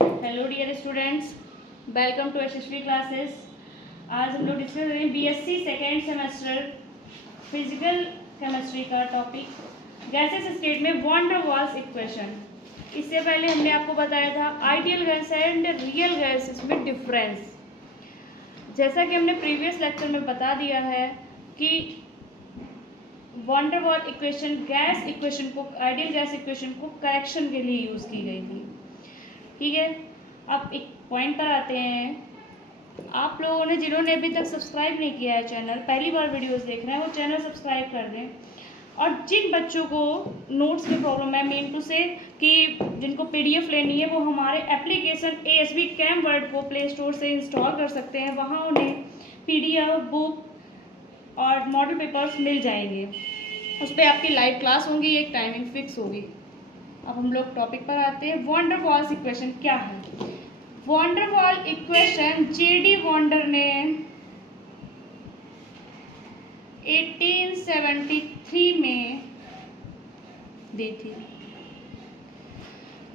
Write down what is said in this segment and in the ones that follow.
Hello dear students, welcome to Yashasvi classes. आज हम लोग डिस्कस करेंगे BSc second semester physical chemistry का टॉपिक गैसेस स्टेट में वॉन डर वाल्स इक्वेशन। इससे पहले हमने आपको बताया था ideal gas and real gases में डिफरेंस। जैसा कि हमने प्रीवियस लेक्चर में बता दिया है कि von der Waal equation gas equation को, आइडियल गैस इक्वेशन को करेक्शन के लिए यूज़ की गई थी। ठीक है, अब एक पॉइंट पर आते हैं। आप लोगों ने जिन्होंने अभी तक सब्सक्राइब नहीं किया है चैनल, पहली बार वीडियोस देख रहे हैं, वो चैनल सब्सक्राइब कर दें। और जिन बच्चों को नोट्स में प्रॉब्लम है, मीन टू से कि जिनको पीडीएफ लेनी है, वो हमारे एप्लीकेशन एएसबी कैम वर्ड को प्ले स्टोर से इंस्टॉल कर सकते हैं। वहाँ उन्हें पीडीएफ बुक और मॉडल पेपर्स मिल जाएंगे। उस पर आपकी लाइव क्लास होंगी, एक टाइमिंग फिक्स होगी। अब हम लोग टॉपिक पर आते हैं। वॉन डर वाल्स इक्वेशन क्या है? Von der Waal equation JD wander ने 1873 में दी थी।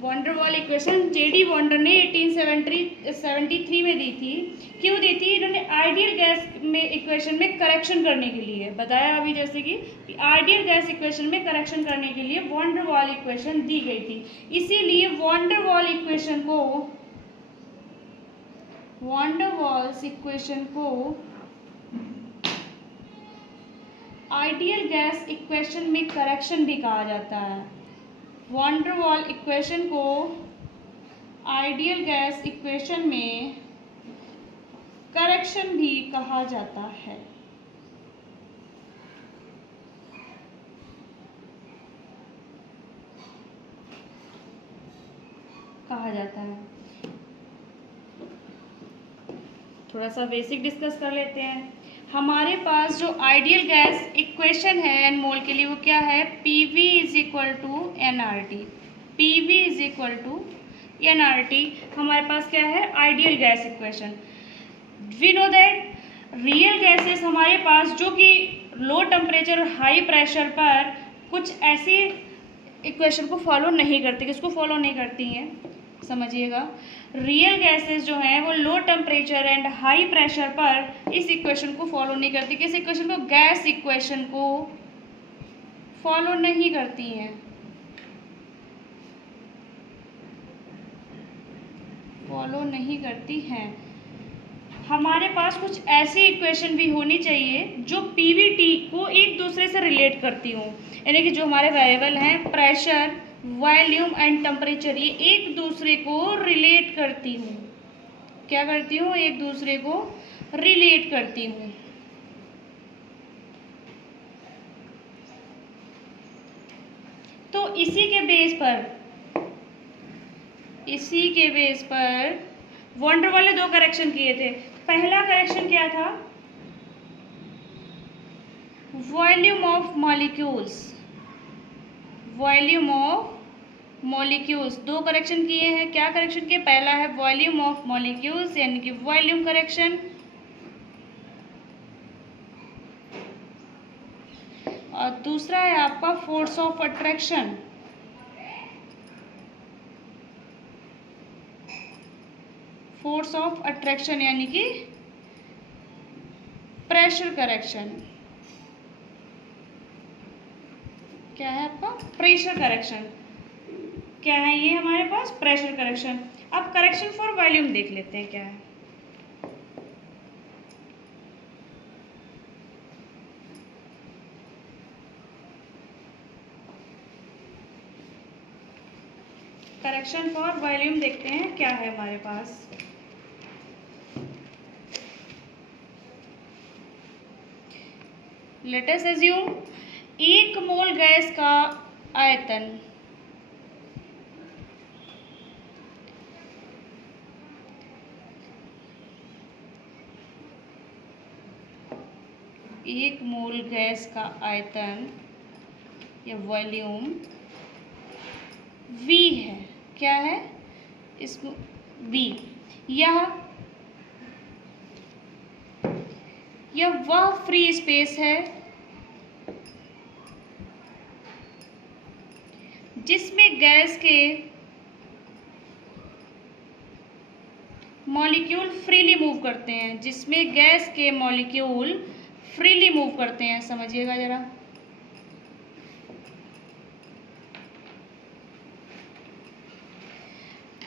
Von der Waal equation JD wander ने 1873 में दी थी। क्यों दी थी? इन्होंने आइडियल गैस में इक्वेशन में करेक्शन करने के लिए बताया अभी, जैसे कि आइडियल गैस इक्वेशन में करेक्शन करने के लिए वॉन डर वाल इक्वेशन दी गई थी। इसीलिए वॉन डर वाल इक्वेशन को आइडियल गैस इक्वेशन में करेक्शन भी कहा जाता है। वॉन डर वाल इक्वेशन को आइडियल गैस इक्वेशन में करेक्शन भी कहा जाता है। थोड़ा सा बेसिक डिस्कस कर लेते हैं। हमारे पास जो आइडियल गैस इक्वेशन है एन मोल के लिए, वो क्या है? PV is equal to nRT. PV is equal to nRT हमारे पास क्या है? Ideal gas equation. We know that real gases हमारे पास जो कि लो टेम्परेचर और हाई प्रेशर पर कुछ ऐसी इक्वेशन को फॉलो नहीं करती। किसको फॉलो नहीं करती हैं? समझिएगा, रियल गैसेस जो हैं वो low temperature and high pressure पर इस इक्वेशन को फॉलो नहीं करती। किस इक्वेशन को? गैस इक्वेशन को फॉलो नहीं करती हैं। फॉलो नहीं करती हैं। हमारे पास कुछ ऐसी इक्वेशन भी होनी चाहिए जो पीवीटी को एक दूसरे से रिलेट करती हों। यानी कि जो हमारे वेरिएबल हैं प्रेशर, वॉल्यूम एंड टेम्परेचर, ये एक दूसरे को रिलेट करती हूँ। क्या करती हूँ? एक दूसरे को रिलेट करती हूँ। तो इसी के बेस पर वॉन डर वाल ने दो करेक्शन किए थे। पहला करेक्शन क्या था? Volume of molecules. Volume of molecules, दो करेक्शन किए हैं। क्या करेक्शन किए? पहला है वॉल्यूम ऑफ मॉलिक्यूल्स यानी कि वॉल्यूम करेक्शन, और दूसरा है आपका force of attraction. Force of attraction यानी कि प्रेशर करेक्शन। क्या है आपका? Pressure correction. क्या है ये हमारे पास? Pressure correction. अब करेक्शन फॉर वॉल्यूम देख लेते हैं क्या है। करेक्शन फॉर वॉल्यूम देखते हैं क्या है हमारे पास। Let us assume 1 mole gas का आयतन 1 मोल गैस का आयतन या वॉल्यूम V है। क्या है? इसको V। यह वह फ्री स्पेस है जिसमें गैस के मॉलिक्यूल फ्रीली मूव करते हैं, जिसमें गैस के मॉलिक्यूल फ्रीली मूव करते हैं। समझिएगा जरा,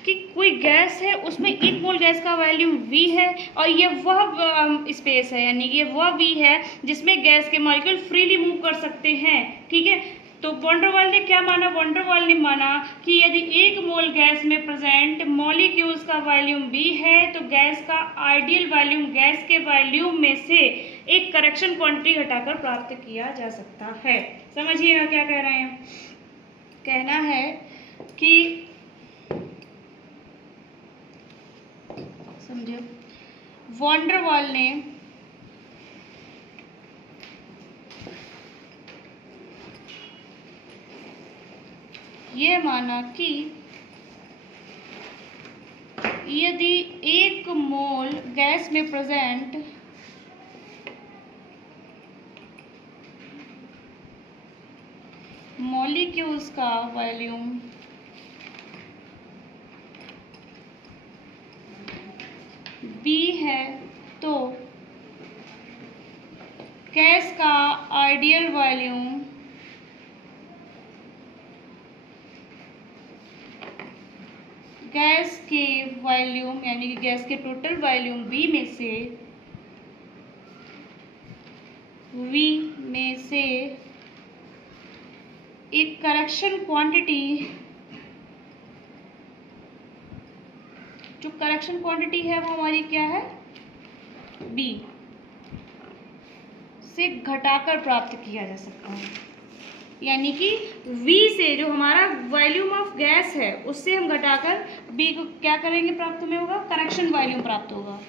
कि कोई गैस है, उसमें 1 मोल गैस का वैल्यूम V है, और ये वह स्पेस है, यानी कि ये वह V है जिसमें गैस के मॉलिक्यूल फ्रीली मूव कर सकते हैं। ठीक है, तो वॉन डेर वाल ने क्या माना? वॉन डेर वाल ने माना कि यदि 1 मोल गैस में प्रेजेंट मॉलिक्यूल्स का वॉल्यूम V है, तो गैस का आइडियल वॉल्यूम गैस के वॉल्यूम में से एक करेक्शन क्वांटिटी घटाकर प्राप्त किया जा सकता है। समझिएगा क्या कह रहे हैं? कहना है कि समझे, वॉन डेर वाल ने ये माना कि यदि 1 मोल गैस में प्रेजेंट मॉलिक्यूल्स का वॉल्यूम B है, तो गैस का आइडियल वॉल्यूम गैस के वॉल्यूम यानी कि गैस के टोटल वॉल्यूम V में से एक करेक्शन क्वांटिटी, जो करेक्शन क्वांटिटी है वो हमारी क्या है? B से घटाकर प्राप्त किया जा सकता है। यानी कि V से जो हमारा वॉल्यूम ऑफ गैस है उससे हम घटाकर B को क्या करेंगे? प्राप्त में होगा करेक्शन वॉल्यूम प्राप्त होगा।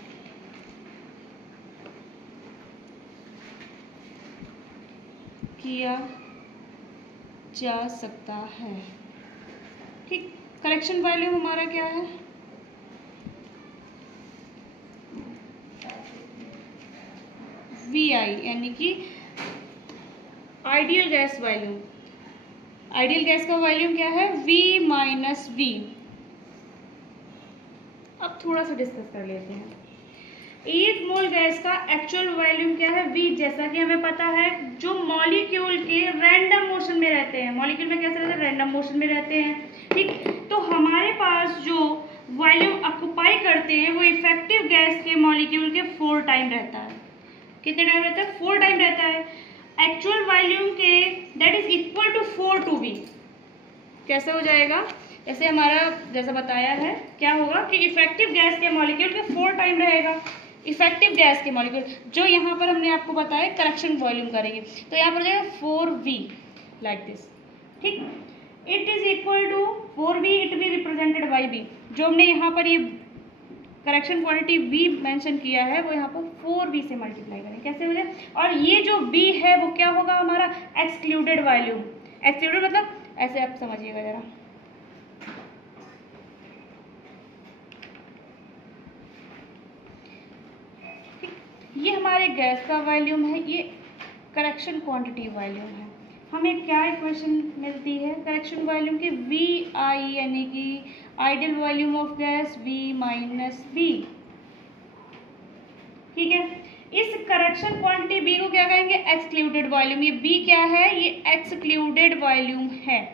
किया जा सकता है। ठीक, करेक्शन वॉल्यूम हमारा क्या है? VI, यानी कि ideal gas volume. Ideal gas का वॉल्यूम क्या है? V minus V। अब थोड़ा सा डिस्कस कर लेते हैं। 1 मोल गैस का एक्चुअल वॉल्यूम क्या है? V। जैसा कि हमें पता है, जो मॉलिक्यूल के रैंडम मोशन में रहते हैं, मॉलिक्यूल में कैसे रहते हैं? रैंडम मोशन में रहते हैं। ठीक, तो हमारे पास जो वॉल्यूम ऑक्युपाई करते हैं वो इफेक्टिव गैस के मॉलिक्यूल के 4 टाइम रहता है। कितने टाइम रहता है? 4 टाइम रहता है। एक्चुअल वॉल्यूम के that is equal to 4 to V। कैसे हो जाएगा? जैसे हमारा जैसा बताया है, क्या होगा कि इफेक्टिव गैस के मॉलिक्यूल के 4 टाइम रहेगा। इफेक्टिव गैस के मॉलिक्यूल जो यहाँ पर हमने आपको बताया करेक्शन वॉल्यूम करेंगे, तो यहाँ पर जाएगा 4V लाइक दिस। ठीक, it is equal to 4V, it be represented by B। जो हमने यहाँ पर ये करेक्शन क्वांटिटी V मेंशन किया है वो यहाँ पर 4V से मल्टीप्लाई करें। कैसे हो जाए? और ये जो B है वो क्या होगा? हमारा एक्सक्लूडेड वॉल्यूम। एक्सक्लूडेड मतलब ऐसे आप समझिएगा जरा, ये हमारे गैस का वॉल्यूम है, ये करेक्शन क्वांटिटी वॉल्यूम है। हमें क्या इक्वेशन मिलती है करेक्शन वॉल्यूम की? VI, यानी कि ideal volume of gas V minus B। ठीक है, इस करेक्शन क्वांटिटी B को क्या कहेंगे? Excluded volume. ये B क्या है? ये एक्सक्लूडेड वॉल्यूम है।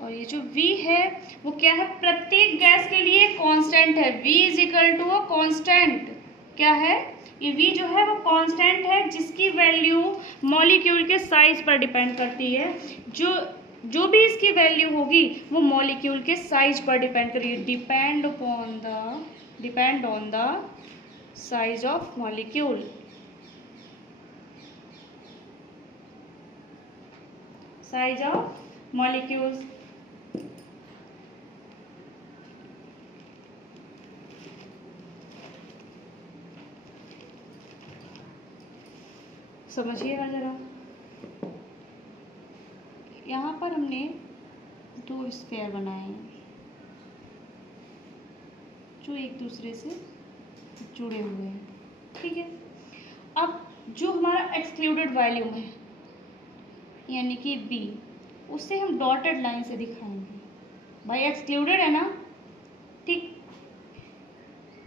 और ये जो V है वो क्या है? प्रत्येक गैस के लिए कांस्टेंट है। V is equal to a constant. क्या है? ये V जो है वो कांस्टेंट है, जिसकी वैल्यू मॉलिक्यूल के साइज पर डिपेंड करती है। जो भी इसकी वैल्यू होगी वो मॉलिक्यूल के साइज पर डिपेंड करेगी। Depend on the size of molecule. Size of molecules. समझिएगा जरा, यहाँ पर हमने 2 स्फीयर बनाए हैं जो एक दूसरे से जुड़े हुए हैं। ठीक है, अब जो हमारा एक्सक्लूडेड वॉल्यूम है यानी कि बी, उससे हम डॉटेड लाइन से दिखाएंगे। भाई एक्सक्लूडेड है ना, ठीक,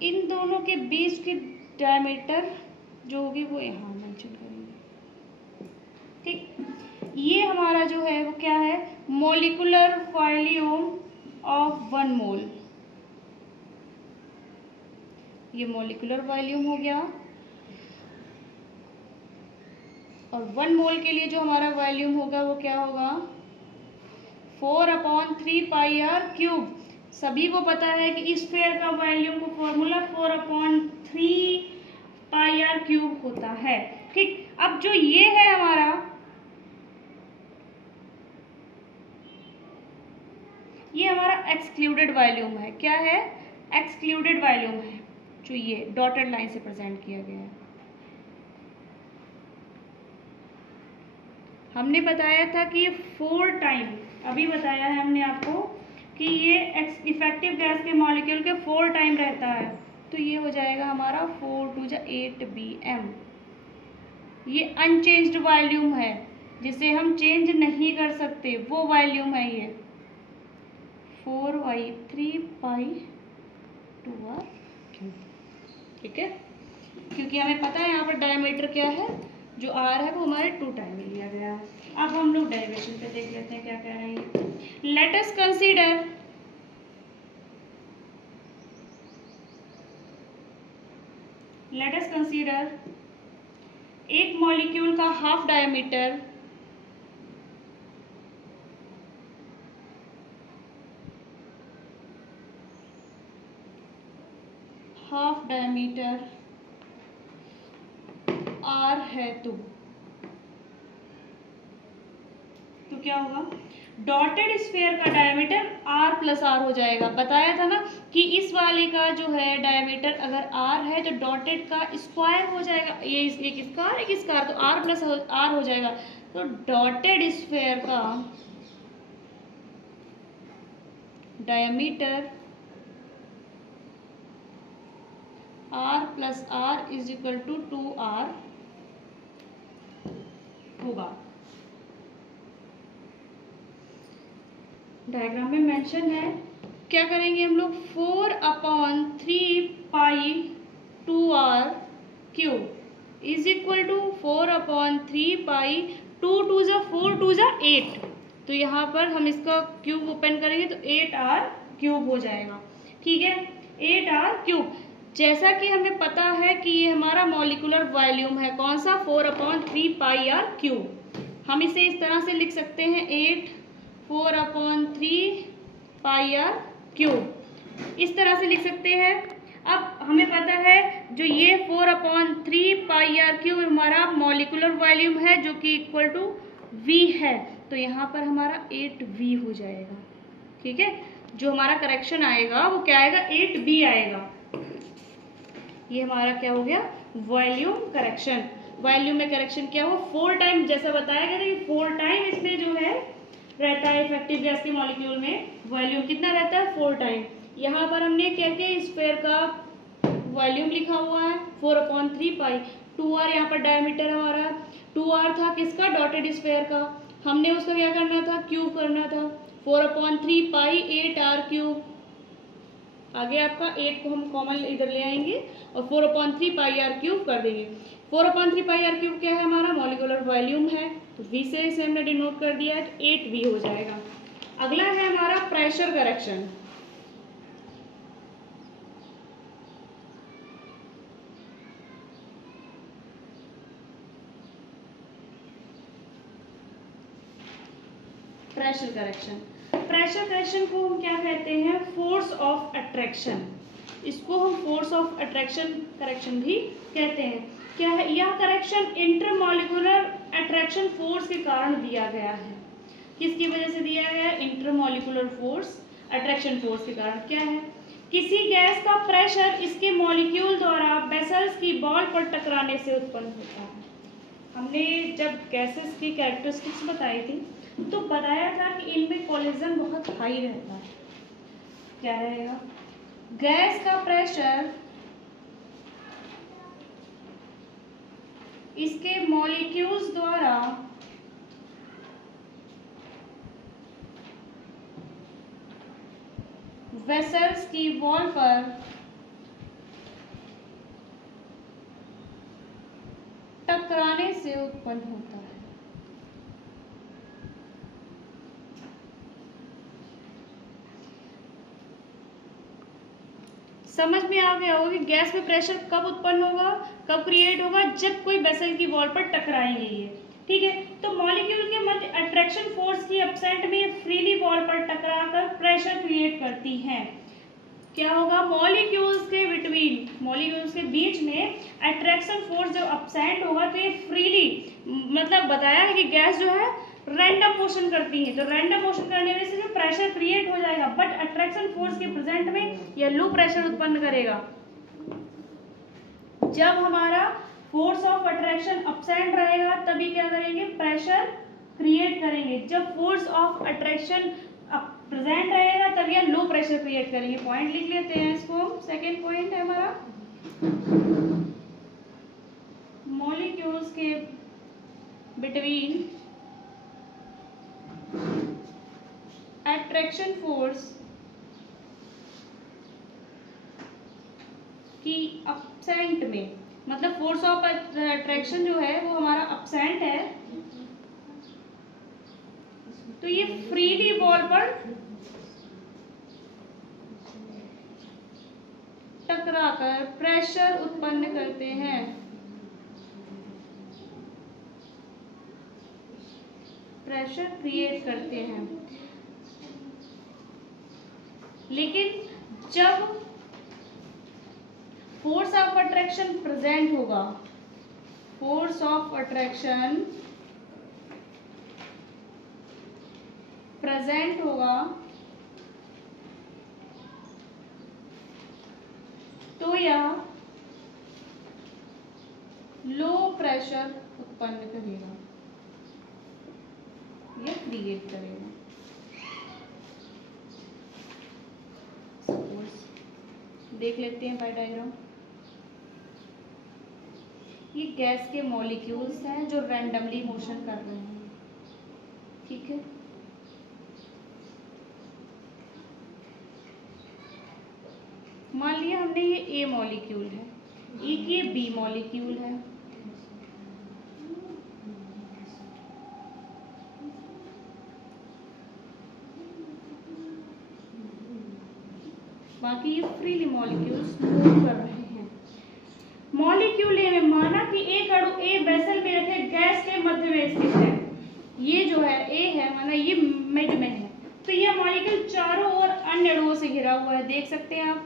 इन दोनों के बीच की डायमीटर जो होगी वो यहाँ मेंशन करेंगे। ठीक, ये हमारा जो है वो क्या है, मॉलिक्यूलर वॉल्यूम ऑफ 1 मोल। ये मॉलिक्यूलर वॉल्यूम हो गया, और 1 मोल के लिए जो हमारा वॉल्यूम होगा वो क्या होगा, 4/3πr³। सभी को पता है कि इस स्फीयर का वॉल्यूम का फॉर्मूला 4/3πr³ होता है। ठीक, अब जो ये है हमारा, ये हमारा एक्सक्लूडेड वॉल्यूम है। क्या है, एक्सक्लूडेड वॉल्यूम है, जो ये डॉटेड लाइन से प्रेजेंट किया गया है। हमने बताया था कि ये 4 टाइम, अभी बताया है हमने आपको कि ये इफेक्टिव गैस के मॉलिक्यूल के 4 टाइम रहता है, तो ये हो जाएगा हमारा 4×2 8 Bm। ये अनचेंज्ड वॉल्यूम है जिसे हम चेंज नहीं कर सकते, वो वॉल्यूम है ये 4/3π²। ठीक है, क्योंकि हमें पता है यहाँ पर डायमीटर क्या है, जो आर है वो हमारे 2 टाइम में लिया गया है। अब हम लोग डेरिवेशन पे देख लेते हैं क्या कह रहे हैं। लेट अस कंसीडर एक मॉलिक्यूल का हाफ डायमीटर आर है, तो क्या होगा, डॉटेड स्फीयर का डायमीटर r+r हो जाएगा। बताया था ना कि इस वाले का जो है डायमीटर अगर r है तो डॉटेड का स्क्वायर हो जाएगा, ये एक स्क्वायर तो r+r हो जाएगा। तो डॉटेड स्फीयर का डायमीटर r+r = 2r होगा। डायग्राम में मेंशन है, क्या करेंगे हम लोग, 4/3π²r³ = 4/3π, 2×2=4×2=8। तो यहाँ पर हम इसका क्यूब ओपन करेंगे तो 8r³ हो जाएगा। ठीक है, 8r³। जैसा कि हमें पता है कि ये हमारा मॉलिक्यूलर वॉल्यूम है, कौन सा, 4/3πr³। हम इसे इस तरह से लिख सकते हैं, 4/3πr³, इस तरह से लिख सकते हैं। अब हमें पता है जो ये 4/3πr³ हमारा मॉलिक्यूलर वॉल्यूम है जो कि इक्वल टू V है, तो यहाँ पर हमारा 8V हो जाएगा। ठीक है, जो हमारा करेक्शन आएगा वो क्या आएगा, 8V आएगा। ये हमारा क्या हो गया, वॉल्यूम करेक्शन। वॉल्यूम में करेक्शन क्या हुआ, 4 टाइम, जैसा बताया गया था कि 4 टाइम इसमें जो है रहता है इफेक्टिव गैस के मॉलिक्यूल में वॉल्यूम कितना रहता है, 4 टाइम। यहाँ पर हमने क्या किया, स्फीयर का वॉल्यूम लिखा हुआ है 4/3π, 2r यहाँ पर डायमीटर हमारा 2r था, किसका, डॉटेड स्फीयर का। हमने उसका क्या करना था, क्यूब करना था, 4/3π 8r³। आगे आपका 8 को हम कॉमन इधर ले आएंगे और 4/3πr³ कर देंगे। 4/3πr³ क्या है, हमारा मॉलिक्यूलर वॉल्यूम है, तो V से इसे हमने डिनोट कर दिया है, तो 8V हो जाएगा। अगला है हमारा प्रेशर करेक्शन। प्रेशर करेक्शन को हम क्या कहते हैं, फोर्स ऑफ अट्रैक्शन। इसको हम फोर्स ऑफ अट्रैक्शन करेक्शन भी कहते हैं। क्या है, यह करेक्शन इंटरमॉलिक्यूलर अट्रैक्शन फोर्स के कारण दिया गया है। किसकी वजह से दिया गया है, इंटरमॉलिक्यूलर फोर्स अट्रैक्शन फोर्स के कारण। क्या है, किसी गैस का प्रेशर इसके मॉलिक्यूल द्वारा वेसल्स की बॉल पर टकराने से उत्पन्न होता है। हमने जब गैसेस की कैरेक्टरिस्टिक्स बताई थी तो बताया था कि इनमें कोलिजन बहुत हाई रहता है। क्या रहेगा, गैस का प्रेशर इसके मॉलिक्यूल्स द्वारा वेसल्स की वॉल पर टकराने से उत्पन्न होता है। समझ में आ गया होगा कि गैस में प्रेशर कब उत्पन्न होगा, कब क्रिएट होगा, जब कोई वेसल की वॉल पर टकराएंगे ये। ठीक है, तो मॉलिक्यूल के मध्य अट्रैक्शन फोर्स की एब्सेंट में फ्रीली वॉल पर टकराकर प्रेशर क्रिएट करती हैं। क्या होगा, मॉलिक्यूल्स के बीच में अट्रैक्शन फोर्स जब एब्सेंट होगा तो ये फ्रीली, मतलब बताया है कि गैस जो है रैंडम मोशन करती है, तो रैंडम मोशन करने में से जो प्रेशर क्रिएट हो जाएगा, बट अट्रैक्शन फोर्स के प्रेजेंट में यह लो प्रेशर उत्पन्न करेगा। जब हमारा फोर्स ऑफ अट्रैक्शन एब्सेंट रहेगा तभी क्या करेंगे, प्रेशर क्रिएट करेंगे। जब फोर्स ऑफ अट्रैक्शन प्रेजेंट रहेगा तब यह लो प्रेशर क्रिएट करेंगे। पॉइंट लिख लेते हैं इसको हम। सेकेंड पॉइंट है हमारा, मॉलिक्यूल्स के बिटवीन अट्रैक्शन फोर्स की एब्सेंट में, मतलब फोर्स ऑफ अट्रैक्शन जो है वो हमारा एब्सेंट है, तो ये फ्रीली वॉल पर टकराकर प्रेशर उत्पन्न करते हैं। प्रेशर क्रिएट करते हैं। लेकिन जब फोर्स ऑफ अट्रैक्शन प्रेजेंट होगा, फोर्स ऑफ अट्रैक्शन प्रेजेंट होगा तो यह लो प्रेशर उत्पन्न करेगा, यह क्रिएट करेगा। देख लेते हैं बाय डायग्राम। ये गैस के मॉलिक्यूल्स हैं जो रैंडमली मोशन कर रहे हैं। ठीक है, मान लिया हमने ये ए मॉलिक्यूल है, एक ये बी मॉलिक्यूल है, बाकी ये फ्रीली मॉलिक्यूल्स मूव कर रहे हैं। मॉलिक्यूल ए में माना कि एक अणु ए वेसल में रखे गैस के मध्य में स्थित है। ये जो है ए है, माना ये मिड में है, तो यह मॉलिक्यूल चारों ओर अन्य अणुओं से घिरा हुआ है। देख सकते हैं आप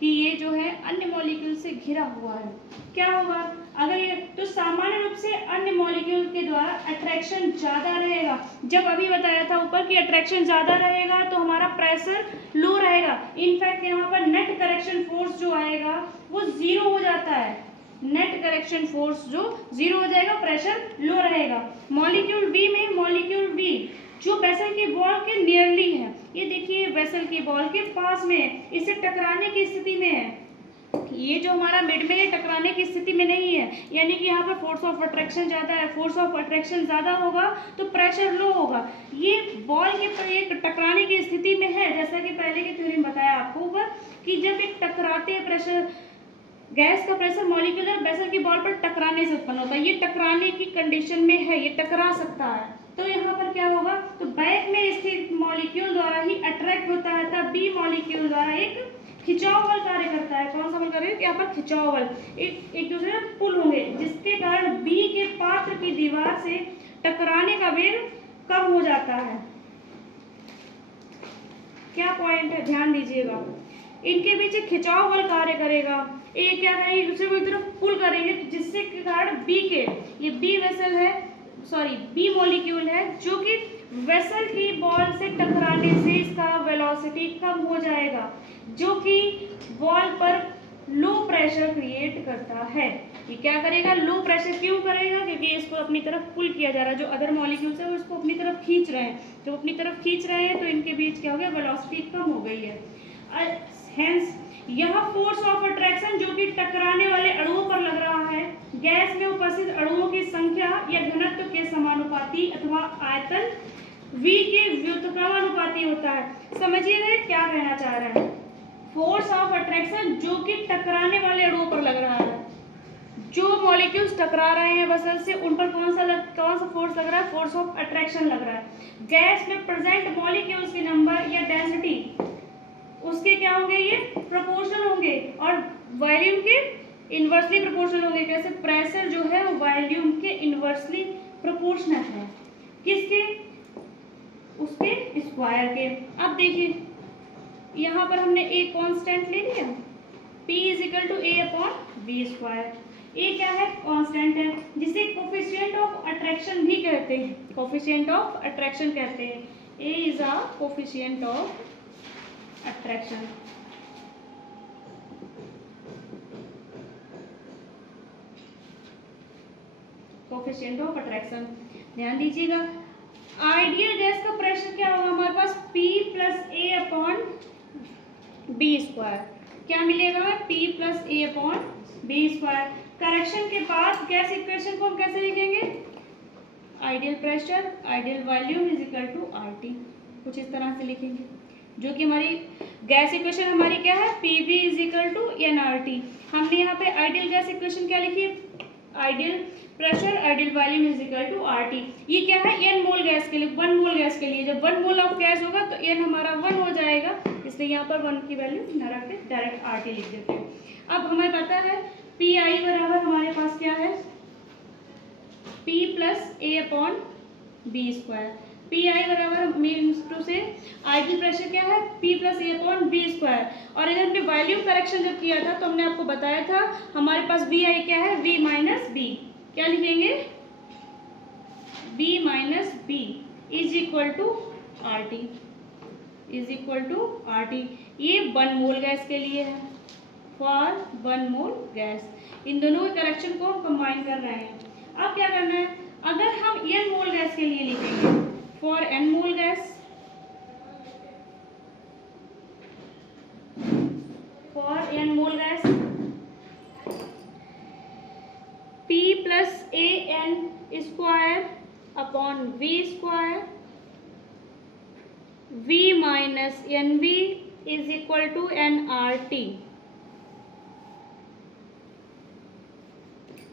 कि ये जो है अन्य मॉलिक्यूल से घिरा हुआ है। क्या होगा अगर ये, तो सामान्य रूप से अन्य मॉलिक्यूल के द्वारा अट्रैक्शन ज्यादा रहेगा। जब अभी बताया था ऊपर कि अट्रैक्शन ज्यादा रहेगा तो हमारा प्रेशर लो रहेगा। इनफैक्ट यहाँ पर नेट करेक्शन फोर्स जो आएगा वो जीरो हो जाता है। नेट करेक्शन फोर्स जो जीरो हो जाएगा, प्रेशर लो रहेगा। मॉलिक्यूल बी में, मॉलिक्यूल बी जो वेसल की बॉल के नियरली है, ये देखिए वेसल की बॉल के पास में है, इसे टकराने की स्थिति में है। ये जो हमारा मिड में है टकराने की स्थिति में नहीं है, यानी कि यहाँ पर फोर्स ऑफ अट्रैक्शन ज्यादा है। फोर्स ऑफ अट्रैक्शन ज्यादा होगा तो प्रेशर लो होगा। ये बॉल के टकराने की स्थिति में है, जैसा कि पहले की थ्योरी में बताया आपको ऊपर कि जब एक टकराते हैं, प्रेशर गैस का प्रेशर मॉलिक्यूलर वेसल की बॉल पर टकराने से उत्पन्न होता है। ये टकराने की कंडीशन में है, ये टकरा सकता है। तो यहाँ पर क्या होगा, तो बैक में स्थित मॉलिक्यूल द्वारा ही अट्रैक्ट होता है, तब बी मॉलिक्यूल द्वारा एक खिंचाव बल कार्य करता है। कौन सा बल कार्य? यहाँ पर खिंचाव बल, एक दूसरे में पुल होंगे, जिसके कारण बी के पात्र की दीवार से टकराने का वेग कम हो जाता है। क्या पॉइंट है, ध्यान दीजिएगा। इनके बीच एक खिंचाव बल कार्य करेगा, ये क्या करेंगे, एक दूसरे को एक तरफ पुल करेंगे, जिससे के कारण बी के, ये बी वेसल है, सॉरी बी मॉलिक्यूल है, जो कि वेसल की बॉल से टकराने से इसका वेलोसिटी कम हो जाएगा, जो कि बॉल पर लो प्रेशर क्रिएट करता है। ये क्या करेगा, लो प्रेशर क्यों करेगा, क्योंकि इसको अपनी तरफ पुल किया जा रहा है। जो अदर मॉलिक्यूल्स है वो इसको अपनी तरफ खींच रहे हैं, तो अपनी तरफ खींच रहे हैं तो इनके बीच क्या हो गया, वेलोसिटी कम हो गई है। हेंस यह फोर्स ऑफ अट्रैक्शन जो कि टकराने वाले अणुओं पर लग रहा है, गैस में उपस्थित अणुओं की संख्या या घनत्व के समानुपाती अथवा आयतन V के व्युत्क्रमानुपाती होता है। समझिए क्या कहना चाह रहा है। फोर्स ऑफ अट्रैक्शन जो कि टकराने वाले अणुओं पर लग रहा है, जो मॉलिक्यूल्स टकरा रहे हैं बसल से, उन पर कौन सा फोर्स लग रहा है? फोर्स ऑफ अट्रैक्शन लग रहा है। गैस में प्रेजेंट मॉलिक्यूल्स के नंबर या डेंसिटी उसके क्या होंगे? ये प्रोपोर्शनल होंगे और वॉल्यूम के इनवर्सली प्रोपोर्शनल होंगे। कैसे? प्रेशर जो है वो वॉल्यूम के इनवर्सली प्रोपोर्शनल है। किसके? उसके स्क्वायर के। अब देखिए यहाँ पर हमने ए कांस्टेंट ले लिया, P is equal to a upon b square. A क्या है? कांस्टेंट है, जिसे कोफिशिएंट ऑफ अट्रैक्शन भी कहते हैं। कोफिशिएंट ऑफ अट्रैक्शन कहते हैं। A is a coefficient of attraction. Coefficient of attraction ध्यान दीजिएगा। आइडियल गैस का प्रेशर क्या होगा हमारे पास? P plus a upon b square. क्या मिलेगा? P plus a upon b square. Correction के बाद गैस इक्वेशन को हम कैसे लिखेंगे? Ideal pressure ideal volume is equal to RT। कुछ इस तरह से लिखेंगे, जो कि हमारी गैस इक्वेशन हमारी क्या है? PV is equal to nRT। हमने यहाँ पे आइडियल गैस इक्वेशन क्या लिखी है? Ideal pressure ideal volume is equal to RT। ये क्या है? n मोल गैस के लिए, 1 मोल गैस के लिए। जब 1 मोल ऑफ गैस होगा तो n हमारा 1 हो जाएगा, इसलिए यहाँ पर 1 की वैल्यू न रख के डायरेक्ट RT लिख देते हैं। अब हमें पता है PI बराबर हमारे पास क्या है? P plus a upon b square. PI बराबर मीन्स टू से आइडियल प्रेशर क्या है? P plus a upon b square. और इधर हमने वॉल्यूम करेक्शन जब किया था तो हमने आपको बताया था हमारे पास VI क्या है? V minus b. क्या लिखेंगे? B minus b is equal to RT, is equal to RT। ये 1 मोल गैस के लिए है, फॉर 1 मोल गैस। इन दोनों के करेक्शन को हम कंबाइन कर रहे हैं। अब क्या करना है? अगर हम n मोल गैस के लिए लिखेंगे, for n mole gas, for n mole gas P plus a n square upon V square, V minus n v is equal to nRT।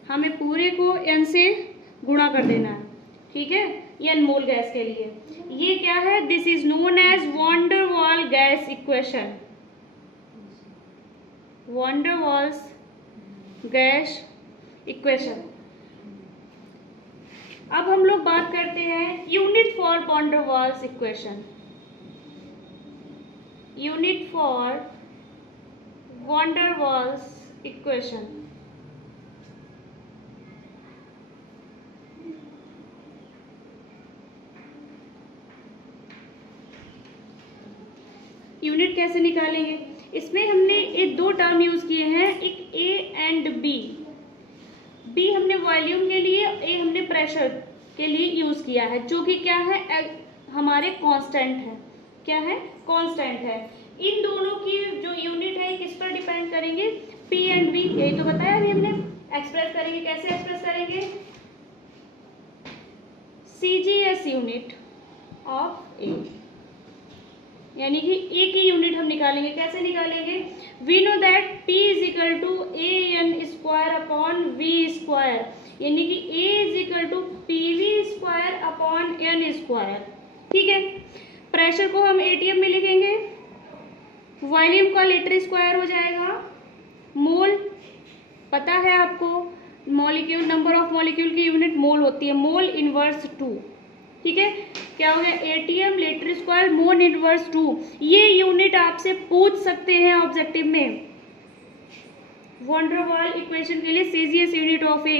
हमें पूरे को n से गुणा कर देना है, ठीक है? n मोल गैस के लिए ये क्या है? This is known as van der Waal gas equation, van der Waals gas equation. अब हम लोग बात करते हैं unit for van der Waals equation. Unit for van der Waals equation. Unit कैसे निकालेंगे? इसमें हमने ये 2 टर्म यूज किए हैं, एक A एंड B। B हमने वॉल्यूम के लिए, A हमने प्रेशर के लिए यूज किया है, जो कि क्या है? हमारे कांस्टेंट है। क्या है? कांस्टेंट है। इन दोनों की जो यूनिट है किस पर डिपेंड करेंगे? P and B। यही तो बताया अभी हमने। एक्सप्रेस करेंगे, कैसे एक्सप्रेस करेंगे? CGS यूनिट ऑफ A, यानी कि A की यूनिट हम निकालेंगे। कैसे निकालेंगे? We know that P is equal टू AN square upon V square, यानी कि A is equal to PV square upon N square. ठीक है, प्रेशर को हम ATM में लिखेंगे, वॉल्यूम का लीटर स्क्वायर हो जाएगा। मोल पता है आपको, मॉलिक्यूल, नंबर ऑफ मॉलिक्यूल की यूनिट मोल होती है, मोल इनवर्स 2। ठीक है, क्या हो गया? ATM litre square mole inverse 2। ये यूनिट आपसे पूछ सकते हैं ऑब्जेक्टिव में। वॉन डर वाल इक्वेशन के लिए CGS यूनिट ऑफ A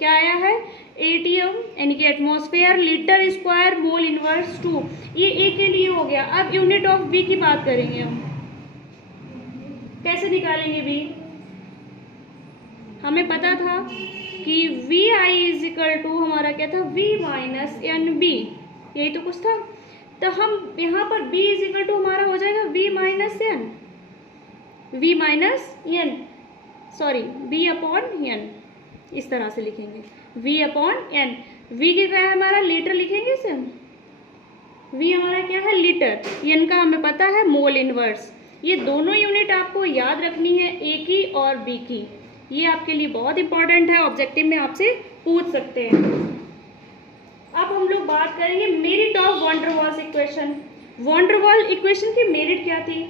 क्या आया है? ATM यानी कि atmosphere litre square mole inverse 2। ये A के लिए हो गया। अब यूनिट ऑफ B की बात करेंगे हम। कैसे निकालेंगे B? हमें पता था कि VI इज इक्वल टू हमारा क्या था? V माइनस NB, यही तो कुछ था। तो हम यहाँ पर B इज इक्वल टू हमारा हो जाएगा V minus N, V minus N। Sorry V upon n, इस तरह से लिखेंगे V अपॉन n। V क्या है हमारा, लीटर लिखेंगे इसे, V हमारा क्या है लीटर, n का हमें पता है मोल इनवर्स। ये दोनों यूनिट आपको याद रखनी है, A की और B की, ये आपके लिए बहुत इंपॉर्टेंट है, ऑब्जेक्टिव में आपसे पूछ सकते हैं। अब हम लोग बात करेंगे merit of van der Waals equation. Van der Waal equation की मेरिट क्या थी,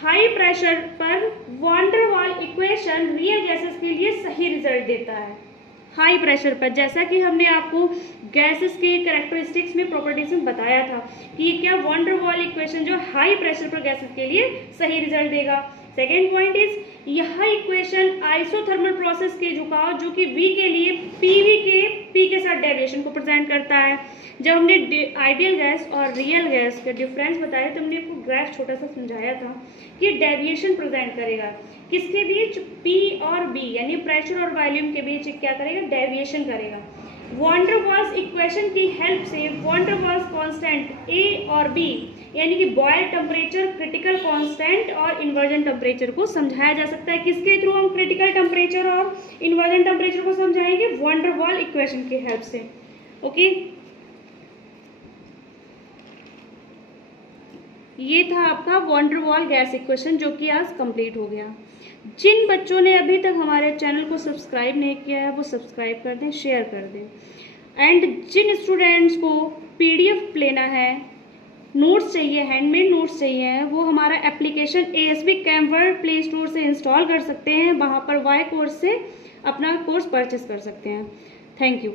हाई प्रेशर पर von der Waal equation real gases के लिए सही रिजल्ट देता है। हाई प्रेशर पर, जैसा कि हमने आपको गैसेस के कैरेक्टरिस्टिक्स में प्रॉपर्टीज में बताया था कि क्या वॉन डर वाल इक्वेशन जो हाई प्रेशर पर गैसेस के लिए सही रिजल्ट देगा। सेकेंड पॉइंट इज, यह इक्वेशन आइसोथर्मल प्रोसेस के झुकाव जो कि V के लिए P के साथ डेविएशन को प्रेजेंट करता है। जब हमने आइडियल गैस और रियल गैस का डिफरेंस बताया तो हमने आपको ग्राफ छोटा सा समझाया था कि डेविएशन प्रेजेंट करेगा किसके बीच, P और B यानी प्रेशर और वॉल्यूम के बीच क्या करेगा, डेविएशन करेगा। वॉन डर वाल्स इक्वेशन की हेल्प से van der Waals constant A और B यानी कि बॉयल टेम्परेचर, क्रिटिकल कांस्टेंट और इन्वर्जन टेम्परेचर को समझाया जा सकता है। किसके थ्रू हम क्रिटिकल टेम्परेचर और इन्वर्जन टेम्परेचर को समझाएंगे, वॉन डर वाल इक्वेशन की हेल्प से। ओके, ये था आपका von der Waal gas equation जो कि आज कंप्लीट हो गया। जिन बच्चों ने अभी तक हमारे चैनल को सब्सक्राइब नहीं किया है वो सब्सक्राइब कर दें, शेयर कर दें। एंड जिन स्टूडेंट्स को PDF लेना है, नोट्स चाहिए, हैंडमेड नोट्स चाहिए, वो हमारा एप्लीकेशन ASB कैमवर्ड प्ले स्टोर से इंस्टॉल कर सकते हैं, वहाँ पर Y कोर्स से अपना कोर्स परचेस कर सकते हैं। Thank you.